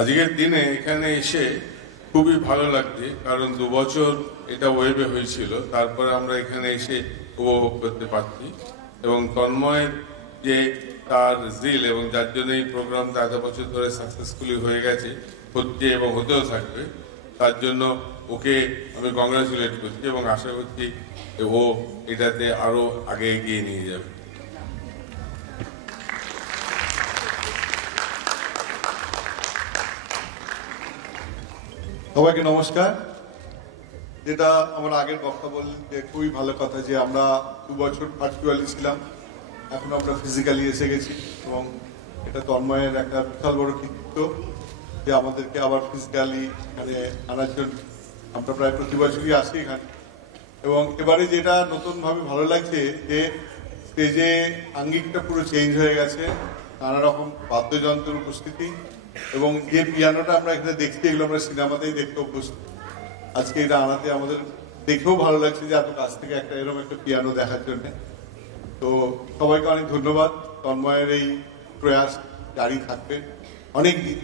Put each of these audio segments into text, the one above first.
আজকের দিনে এখানে এসে খুবই ভালো লাগছে, কারণ 2 বছর এটা ওয়েবে হয়েছিল, তারপরে আমরা এখানে এসে উপভোগ করতে পারছি। এবং তন্ময়ের যে তার জিল এবং যার জন্য এই প্রোগ্রামটা এত বছর ধরে সাকসেসফুলি হয়ে গেছে, হচ্ছে এবং হতেও থাকবে, তার জন্য ওকে আমি কংগ্রাচুলেট করছি এবং আশা করছি ও এটাতে আরো আগে এগিয়ে নিয়ে যাবে। সবাইকে নমস্কার। যেটা আমার আগের বক্তা বললেন যে খুবই ভালো কথা যে আমরা 2 বছর ভার্চুয়ালি ছিলাম, এখন আমরা ফিজিক্যালি এসে গেছি এবং এটা তন্ময়ের একটা বিশাল বড় কৃতিত্ব যে আমাদেরকে আবার ফিজিক্যালি এখানে আনার জন্য। আমরা প্রায় প্রতি বছরই আসি এখানে এবং এবারে যেটা নতুনভাবে ভালো লাগছে যে স্টেজে আঙ্গিকটা পুরো চেঞ্জ হয়ে গেছে, নানা রকম বাদ্যযন্ত্রের উপস্থিতি এবং যে পিয়ানোটা আমরা এখানে দেখছি এগুলো আমরা সিনেমাতেই দেখতে অভ্যস্ত। আজকে এটা আনাতে আমাদের দেখেও ভালো লাগছে যে এত কাছ থেকে একটা এরকম একটা পিয়ানো দেখার জন্য। তো সবাইকে অনেক ধন্যবাদ। তন্ময়ের এই প্রয়াস জারি থাকবে অনেক দিন।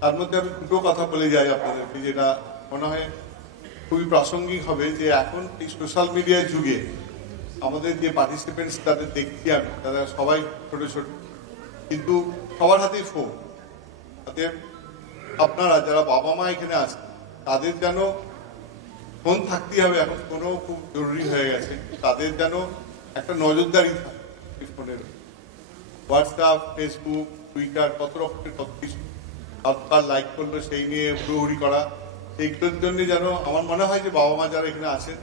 তার মধ্যে আমি দুটো কথা বলে যাই আপনাদেরকে, যেটা মনে হয় খুবই প্রাসঙ্গিক হবে যে এখন এই সোশ্যাল মিডিয়ার যুগে আমাদের যে পার্টিসিপেন্টস তাদের দেখছি আমি, তারা সবাই ছোট ছোট, কিন্তু সবার হাতেই ফোন। তাদের আপনারা যারা বাবা মা এখানে আছেন তাদের যেন ফোন থাকতেই হবে, এখন ফোনও খুব জরুরি হয়ে গেছে। তাদের যেন একটা নজরদারি থাকে ফোনের, হোয়াটসঅ্যাপ, ফেসবুক, টুইটার, কত রকমের কত কিছু, আর লাইক করলো সেই নিয়ে হুড়োহুড়ি করা, সেইগুলোর জন্য যেন আমার মনে হয় যে বাবা মা যারা এখানে আছেন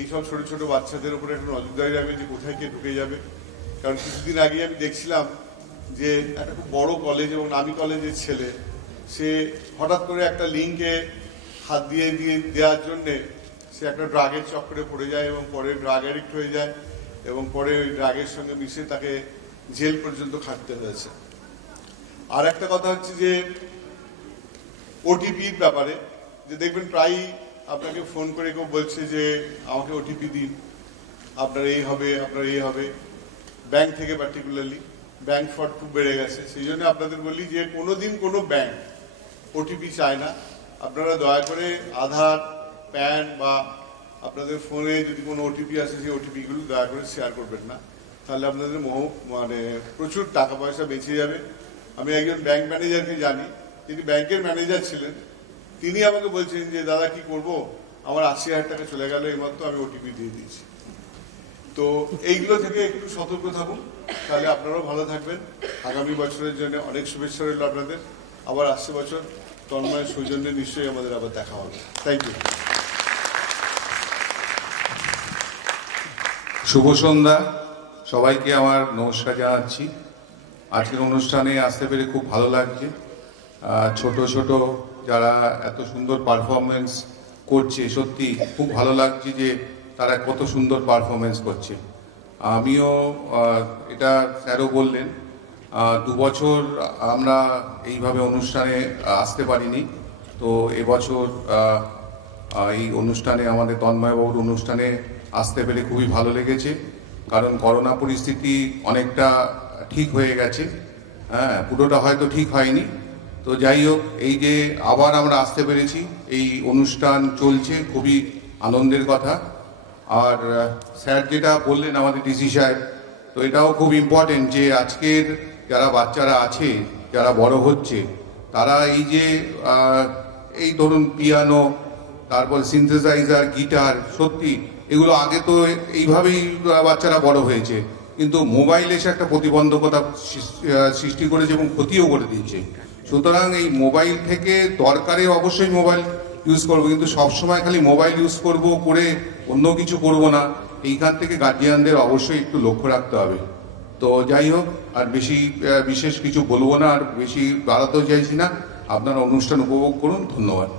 এইসব ছোট ছোট বাচ্চাদের উপরে একটা নজরদারি রাখবে যে কোথায় কে ঢুকে যাবে। কারণ কিছুদিন আগে আমি দেখছিলাম যে একটা খুব বড় কলেজ এবং নামী কলেজের ছেলে, সে হঠাৎ করে একটা লিঙ্কে হাত দিয়ে দেওয়ার জন্যে সে একটা ড্রাগের চক্করে পড়ে যায় এবং পরে ড্রাগ অ্যাডিক্ট হয়ে যায় এবং পরে ওই ড্রাগের সঙ্গে মিশে তাকে জেল পর্যন্ত খাটতে হয়েছে। আর একটা কথা হচ্ছে যে ওটিপির ব্যাপারে, যে দেখবেন প্রায়ই আপনাকে ফোন করে কেউ বলছে যে আমাকে ওটিপি দিন, আপনার এই হবে, আপনার এই হবে। ব্যাংক থেকে পার্টিকুলারলি ব্যাংক ফ্রড খুব বেড়ে গেছে, সেই জন্য আপনাদের বলি যে কোনোদিন কোনো ব্যাংক ওটিপি চায় না। আপনারা দয়া করে আধার, প্যান বা আপনাদের ফোনে যদি কোনো ওটিপি আসে সেই ওটিপিগুলো দয়া করে শেয়ার করবেন না, তাহলে আপনাদের প্রচুর টাকা পয়সা বেঁচে যাবে। আমি একজন ব্যাংক ম্যানেজারকে জানি, তিনি ব্যাংকের ম্যানেজার ছিলেন, তিনি আমাকে বলছেন যে দাদা কি করব, আমার 80,000 টাকা চলে গেল এইমাত্র, আমি ওটিপি দিয়ে দিয়েছি। তো এইগুলো থেকে একটু সতর্ক থাকুন, তাহলে আপনারাও ভালো থাকবেন। আগামী বছরের জন্য অনেক শুভেচ্ছা রইল আপনাদের। আবার আসছে বছর তন্ময়ের সৌজন্যে নিশ্চয়ই আমাদের আবার দেখা হবে। Thank you. শুভ সন্ধ্যা, সবাইকে আমার নমস্কার জানাচ্ছি। আজকের অনুষ্ঠানে আসতে পেরে খুব ভালো লাগছে। ছোট ছোট যারা এত সুন্দর পারফরমেন্স করছে, সত্যি খুব ভালো লাগছে যে তারা কত সুন্দর পারফরমেন্স করছে। আমিও এটা স্যারও বললেন, 2 বছর আমরা এইভাবে অনুষ্ঠানে আসতে পারিনি, তো এবছর এই অনুষ্ঠানে আমাদের তন্ময়বাবুর অনুষ্ঠানে আসতে পেরে খুবই ভালো লেগেছে। কারণ করোনা পরিস্থিতি অনেকটা ঠিক হয়ে গেছে, হ্যাঁ পুরোটা হয়তো ঠিক হয়নি, তো যাই হোক এই যে আবার আমরা আসতে পেরেছি, এই অনুষ্ঠান চলছে, খুবই আনন্দের কথা। আর স্যার যেটা বললেন আমাদের ডিসি সাহেব, তো এটাও খুব ইম্পর্টেন্ট যে আজকের যারা বাচ্চারা আছে, যারা বড় হচ্ছে, তারা এই যে এই ধরুন পিয়ানো, তারপর সিনথেসাইজার, গিটার, সত্যি এগুলো আগে তো এইভাবেই বাচ্চারা বড় হয়েছে, কিন্তু মোবাইল এসে একটা প্রতিবন্ধকতা সৃষ্টি করেছে এবং ক্ষতিও করে দিচ্ছে। সুতরাং এই মোবাইল থেকে দরকারে অবশ্যই মোবাইল ইউজ করবো, কিন্তু সবসময় খালি মোবাইল ইউজ করব করে অন্য কিছু করব না, এইখান থেকে গার্জিয়ানদের অবশ্যই একটু লক্ষ্য রাখতে হবে। তো যাই হোক, আর বেশি বিশেষ কিছু বলবো না, আর বেশি বাড়াতেও চাইছি না। আপনারা অনুষ্ঠান উপভোগ করুন। ধন্যবাদ।